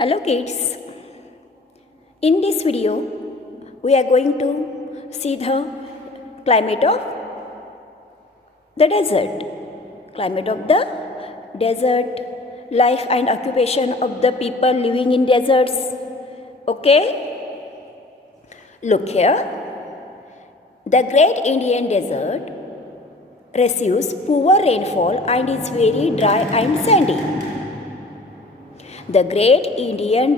Hello kids, in this video we are going to see the climate of the desert. Climate of the desert, life and occupation of the people living in deserts. Okay, look here. The Great Indian Desert receives poor rainfall and is very dry and sandy. The Great Indian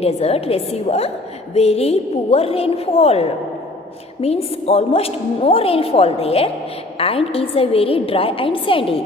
Desert receive a very poor rainfall, means almost no rainfall there, and is a very dry and sandy.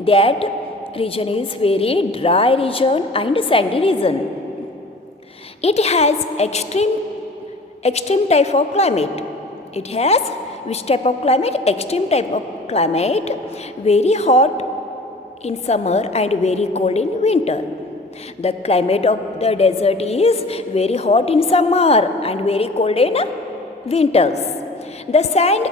That region is very dry region and sandy region. It has extreme type of climate. It has which type of climate? Extreme type of climate, very hot in summer and very cold in winter. The climate of the desert is very hot in summer and very cold in winters. The sand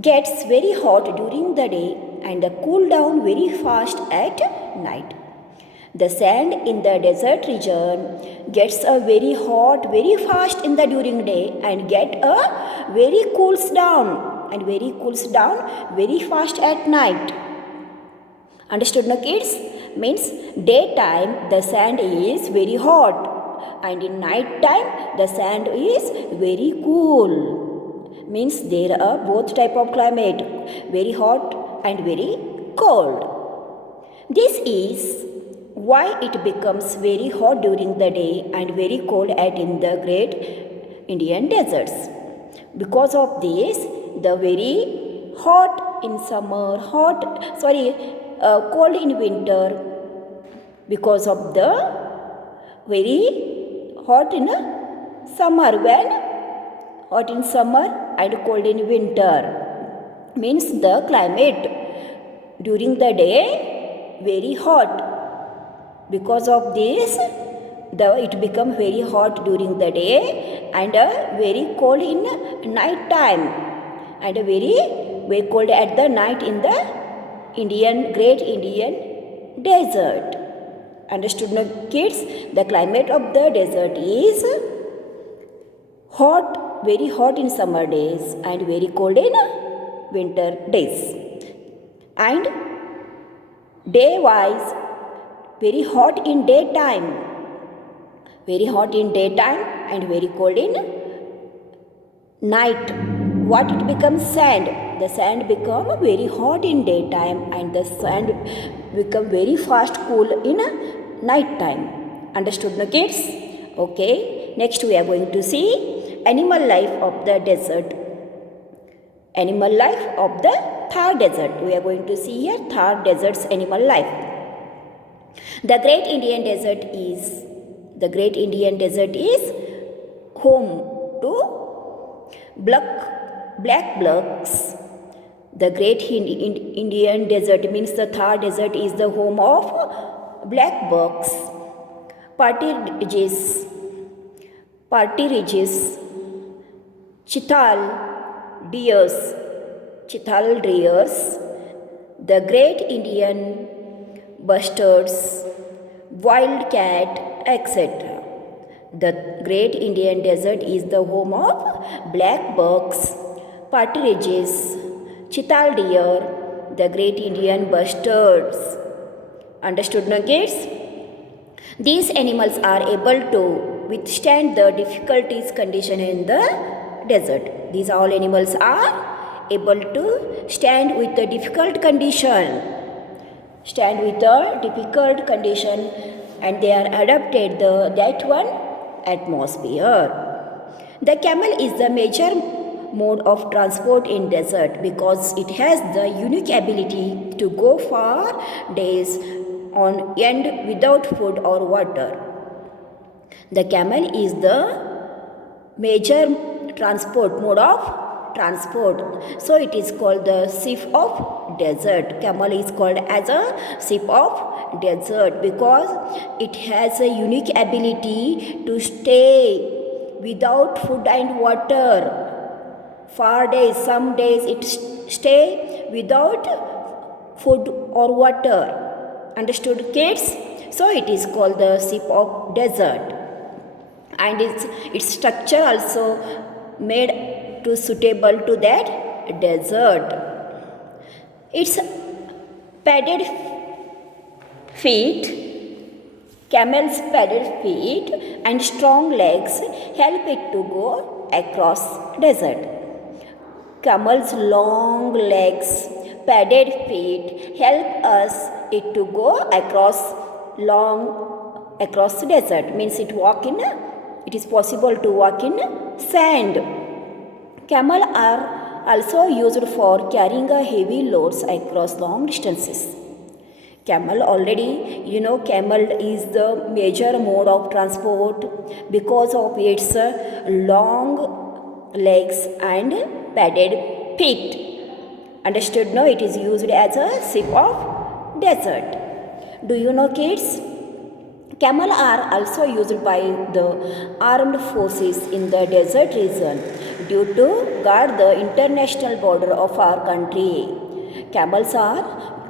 gets very hot during the day and cool down very fast at night. The sand in the desert region gets a very hot very fast in the during day and get a very cools down very fast at night. Understood now kids? Means daytime the sand is very hot and in night time the sand is very cool. Means there are both type of climate, very hot and very cold. This is why it becomes very hot during the day and very cold at in the Great Indian Deserts. Because of this, the very hot in summer, cold in winter, because of the very hot in summer, hot in summer and cold in winter, means the climate during the day very hot. Because of this, it become very hot during the day and very cold in night time and very cold at the night in the Great Indian Desert. Understood now kids? The climate of the desert is hot, very hot in summer days and very cold in winter days. And day wise, very hot in daytime and very cold in night. What it becomes? Sand. The sand become very hot in daytime and the sand become very fast cool in night time. Understood now kids? Okay, next we are going to see animal life of the desert. Animal life of the Thar Desert. We are going to see here Thar Desert's animal life. The Great Indian Desert is home to black bucks. The Great Indian Desert means the Thar Desert is the home of black bucks, partridges, chital deers, the Great Indian bustards, wildcat, etc. The Great Indian Desert is the home of black bucks, partridges, chital deer, the Great Indian bustards. Understood now kids? These animals are able to withstand the difficulties condition in the desert. These all animals are able to stand with the difficult condition. And they are adapted that one atmosphere. The camel is the major mode of transport in desert because it has the unique ability to go far days on end without food or water. The camel is the major mode of transport. So it is called the sheep of desert. Camel is called as a sheep of desert because it has a unique ability to stay without food and water. For days, some days it stay without food or water. Understood, kids? So it is called the ship of desert, and its structure also made to suitable to that desert. Its padded feet, camel's padded feet and strong legs help it to go across desert. Camel's long legs, padded feet help us it to go across desert. Means it is possible to walk in sand. Camel are also used for carrying a heavy loads across long distances. Camel already, camel is the major mode of transport because of its long legs and padded feet. Understood? No, it is used as a ship of desert. Do you know, kids? Camel are also used by the armed forces in the desert region due to guard the international border of our country. Camels are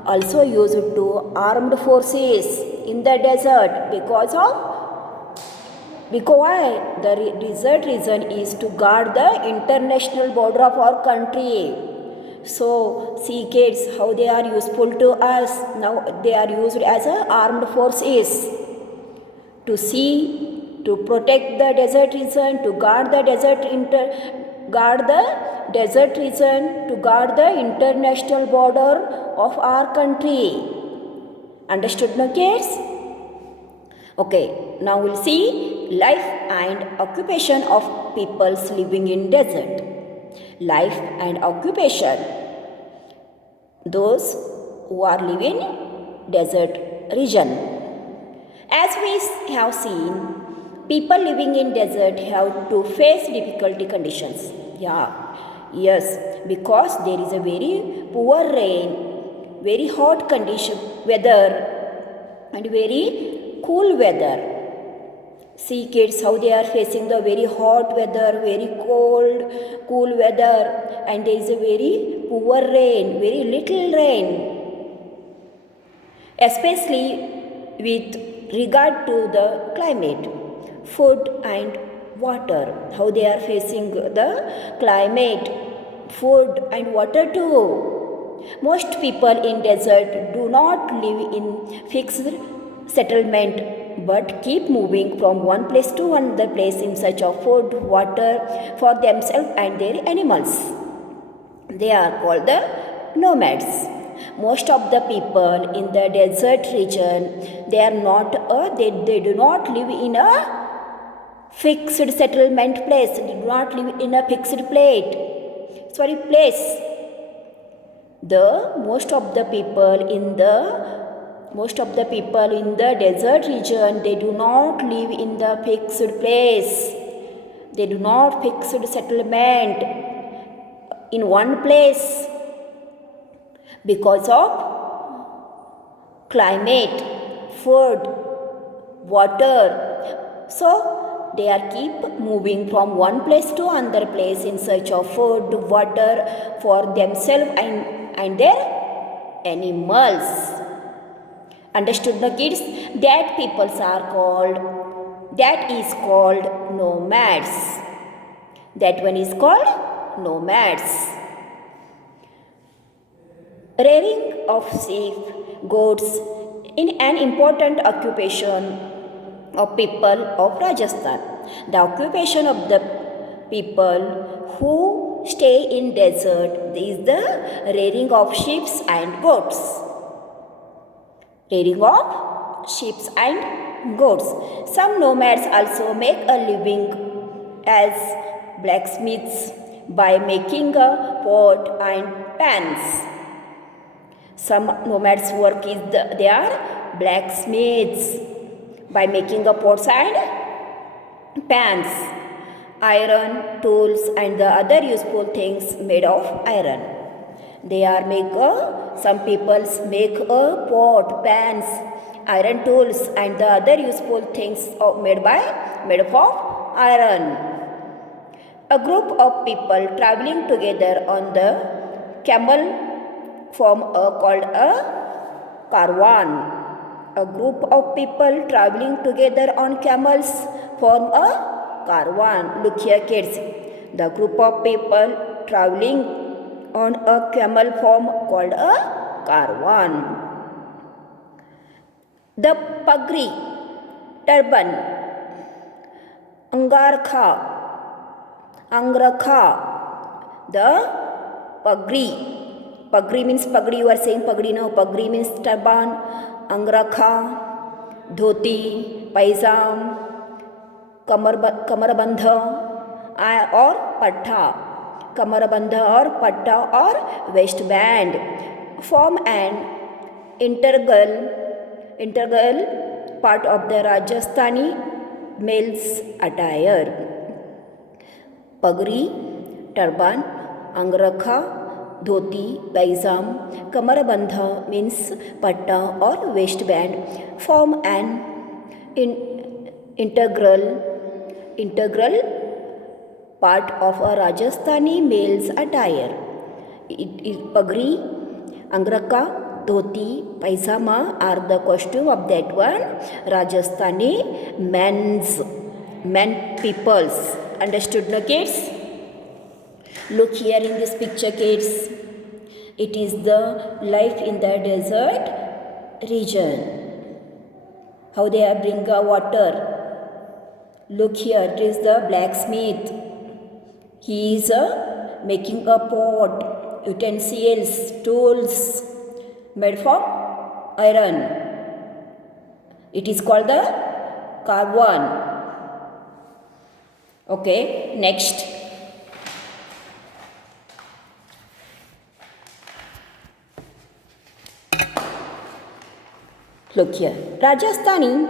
also used to armed forces in the desert because the desert region is to guard the international border of our country. So see, kids, how they are useful to us. Now they are used as a armed forces to protect the desert region, to guard the desert region, to guard the international border of our country. Understood, no, kids? Okay, now we'll see life and occupation of peoples living in desert. Life and occupation. Those who are living in desert region. As we have seen, people living in desert have to face difficult conditions. Yes, because there is a very poor rain, very hot condition weather and very cool weather. See, kids, how they are facing the very hot weather, very cool weather, and there is a very poor rain, very little rain. Especially with regard to the climate, food and water, how they are facing the climate, food and water too. Most people in desert do not live in fixed settlement but keep moving from one place to another place in search of food, water for themselves and their animals. They are called the nomads. Most of the people in the desert region, they do not live in a fixed settlement place. They do not live in a fixed place. Most of the people in the desert region, they do not live in the fixed place. They do not fixed settlement in one place because of climate, food, water. So they are keep moving from one place to another place in search of food, water for themselves and their animals. Understood, the kids? That is called nomads. That one is called nomads. Rearing of sheep, goats in an important occupation of people of Rajasthan. The occupation of the people who stay in desert is the rearing of sheep and goats. Rearing of sheep and goats. Some nomads also make a living as blacksmiths by making a pot and pans. Some nomads work they are blacksmiths by making a pots and pans, iron, tools and the other useful things made of iron. Some people make a pot, pans, iron tools and the other useful things made of iron. A group of people traveling together on the camel form called a caravan. A group of people traveling together on camels form a caravan. Look here, kids. The group of people traveling on a camel form called a caravan. The pagri, turban, angarkha, angrakha, the pagri. Pagri means pagdi, you are saying pagdi, no, pagri means turban, angrakha, dhoti, paisam, kamarabandha or patta. Kamarabandha or patta or waistband form an integral part of the Rajasthani male's attire. Pagri, turban, angrakha, dhoti, paisam, kamarabandha means patta or waistband form an integral part of a Rajasthani male's attire. Pagri, angrakha, dhoti, paisama are the costume of that one Rajasthani men peoples. Understood, no kids? Look here in this picture, kids. It is the life in the desert region. How they are bringing water. Look here, it is the blacksmith. He is making a pot, utensils, tools made from iron. It is called the caravan. Okay, next. Look here. Rajasthani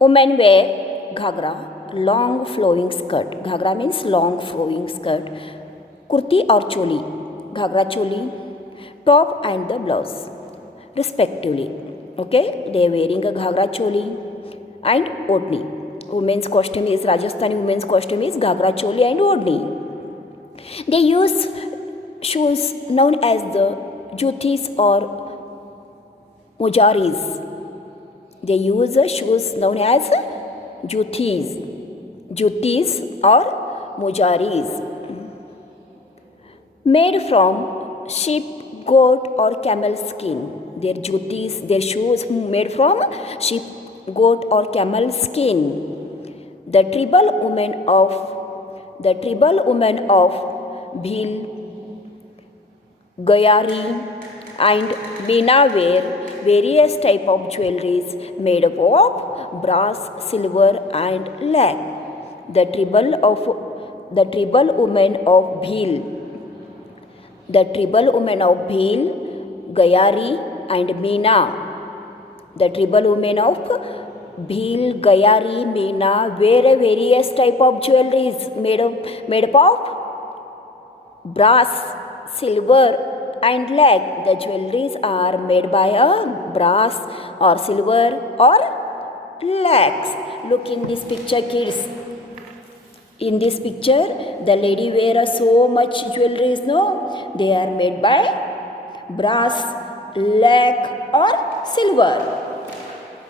women wear ghagra, long flowing skirt. Ghagra means long flowing skirt. Kurti or choli. Ghagra choli, top and the blouse respectively. Okay, they are wearing a ghagra choli and odni. Women's costume is Rajasthani women's costume is ghagra choli and odni. They use shoes known as the jutis or mujaris. They use shoes known as jutis or mujaris, made from sheep, goat or camel skin. Their jutis, their shoes made from sheep, goat or camel skin. The tribal women of Bhil, Gayari and Meena wear various type of jewelries made up of brass, silver and lead. The tribal women of Bhil, Gayari and Meena. The tribal women of Bhil, Gayari, Meena wear various type of jewelries made up of brass, silver and lead. The jewelries are made by a brass or silver or lead. Look in this picture, kids. In this picture, the lady wear so much jewelries, no? They are made by brass, lead or silver.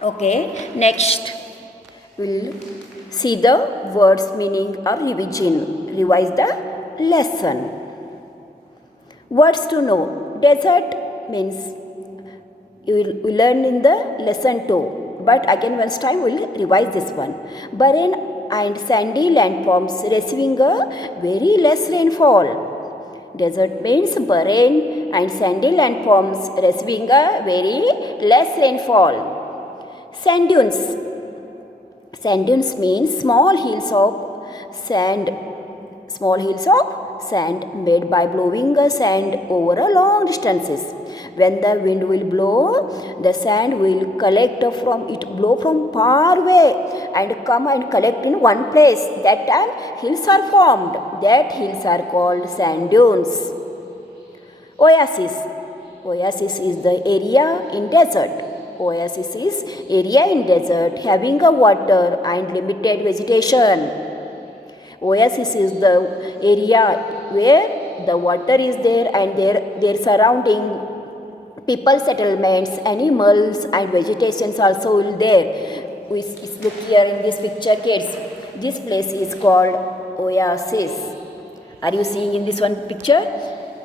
Okay, next we'll see the words meaning or revision. Revise the lesson. Words to know. Desert means you will learn in the lesson 2. But again once time we will revise this one. Barren and sandy landforms receiving a very less rainfall. Desert means barren and sandy landforms receiving a very less rainfall. Sand dunes. Sand dunes means small hills of sand made by blowing a sand over a long distances. When the wind will blow, the sand will blow from far away and come and collect in one place. That time hills are formed. That hills are called sand dunes. Oasis. Oasis is the area in desert. Oasis is area in desert having a water and limited vegetation. Oasis is the area where the water is there and their surrounding People settlements, animals and vegetations also will there. We look here in this picture, kids. This place is called oasis. Are you seeing in this one picture?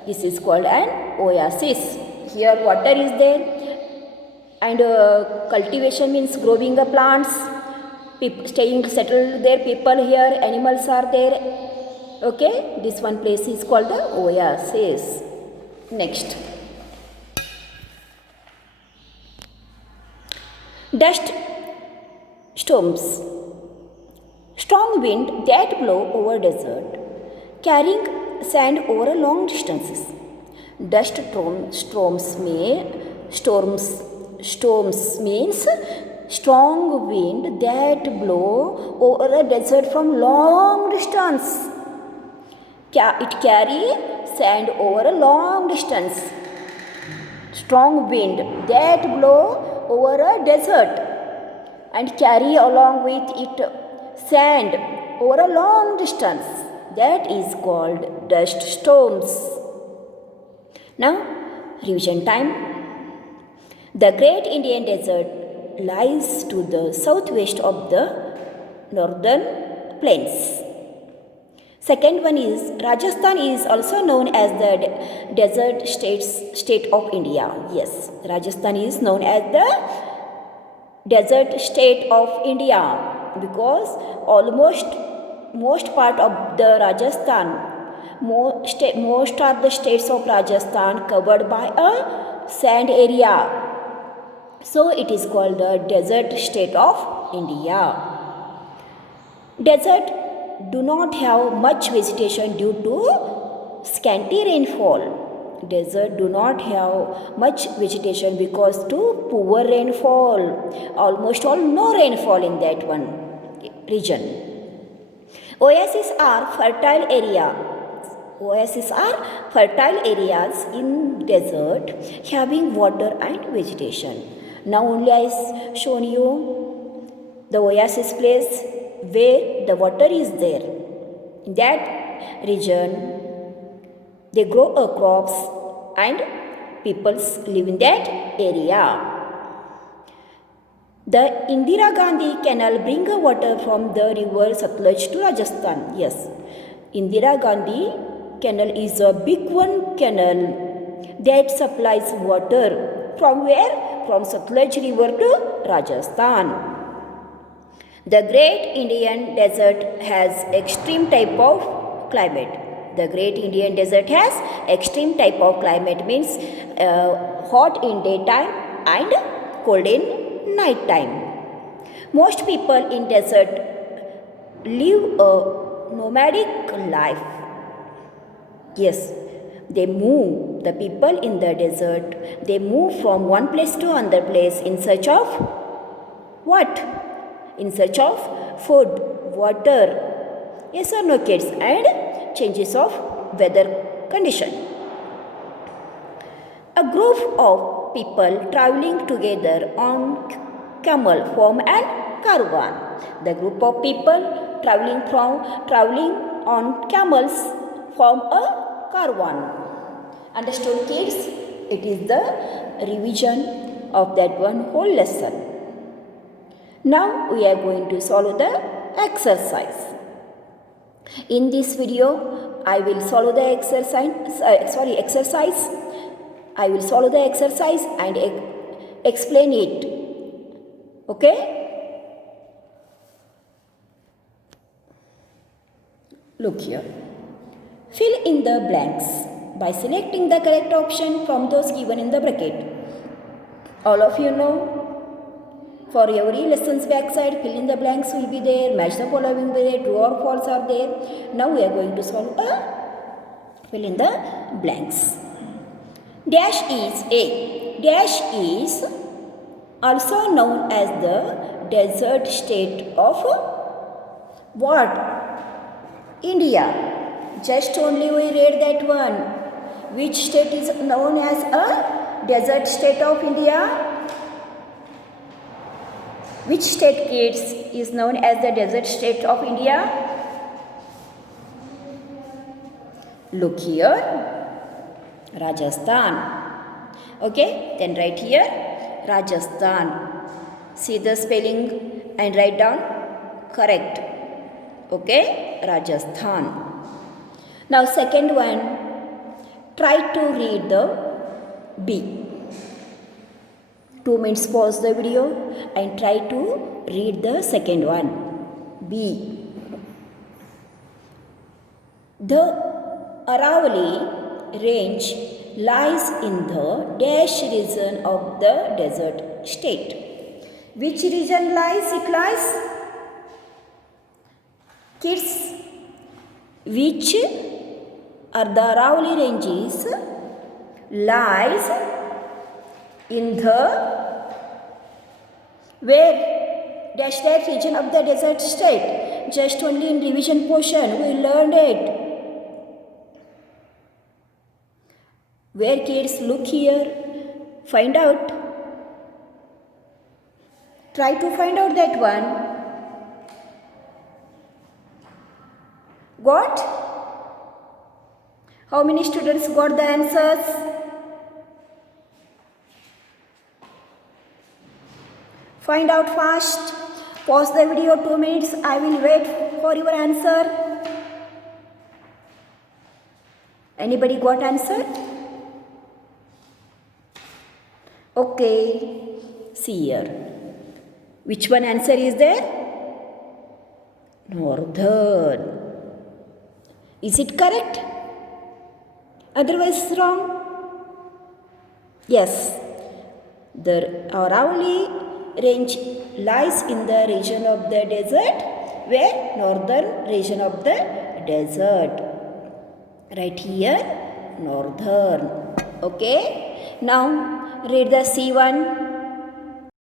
This is called an oasis. Here water is there and cultivation means growing the plants. People staying settled there, people here, animals are there. Okay, this one place is called the oasis. Next. Dust storms. Strong wind that blow over desert, carrying sand over long distances. Dust storms means strong wind that blow over a desert from long distance. It carry sand over a long distance. Strong wind that blow over a desert and carry along with it sand over a long distance. That is called dust storms. Now, revision time. The Great Indian Desert lies to the southwest of the northern plains. Second one is Rajasthan is also known as the desert state of India. Yes, Rajasthan is known as the desert state of India because almost most part of the Rajasthan, most of the states of Rajasthan covered by a sand area. So it is called the desert state of India. Desert do not have much vegetation due to scanty rainfall. Desert do not have much vegetation because to poor rainfall. Almost all no rainfall in that one region. Oases are fertile area. Oases are fertile areas in desert having water and vegetation. Now only I shown you the oasis place where the water is there. In that region, they grow crops and peoples live in that area. The Indira Gandhi Canal bring water from the river Satluj to Rajasthan. Yes, Indira Gandhi Canal is a big one canal that supplies water from where? From Satluj river to Rajasthan. The Great Indian Desert has extreme type of climate. The Great Indian Desert has extreme type of climate means hot in daytime and cold in night time. Most people in desert live a nomadic life. Yes, they move. The people in the desert, they move from one place to another place in search of what? In search of food, water, yes or no kids, and changes of weather condition. A group of people traveling together on camel form an caravan. The group of people traveling on camels form a caravan. Understood kids? It is the revision of that one whole lesson. Now we are going to solve the exercise. In this video, I will solve the exercise. I will solve the exercise and explain it. Okay? Look here. Fill in the blanks by selecting the correct option from those given in the bracket. All of you know, for every lesson's backside, fill in the blanks will be there, match the following will be there, true or false are there. Now we are going to solve fill in the blanks. Dash is A. Dash is also known as the desert state of what? India. Just only we read that one. Which state is known as a desert state of India? Which state, kids, is known as the desert state of India? Look here. Rajasthan. Okay, then write here Rajasthan. See the spelling and write down correct. Okay, Rajasthan. Now second one, try to read the B. 2 minutes pause the video and try to read the second one. B. The Aravalli range lies in the dash region of the desert state. Which region lies it lies? Kids, which are the Aravalli ranges lies in the where dash that region of the desert state. Just only in revision portion we learned it. Where kids, look here, find out. Try to find out that one. Got? How many students got the answers? Find out fast. Pause the video 2 minutes. I will wait for your answer. Anybody got answer? Okay. See here. Which one answer is there? Northern. Is it correct? Otherwise wrong? Yes. The Aravalli range lies in the region of the desert. Where? Northern region of the desert. Right here, northern. Okay. Now read the C1.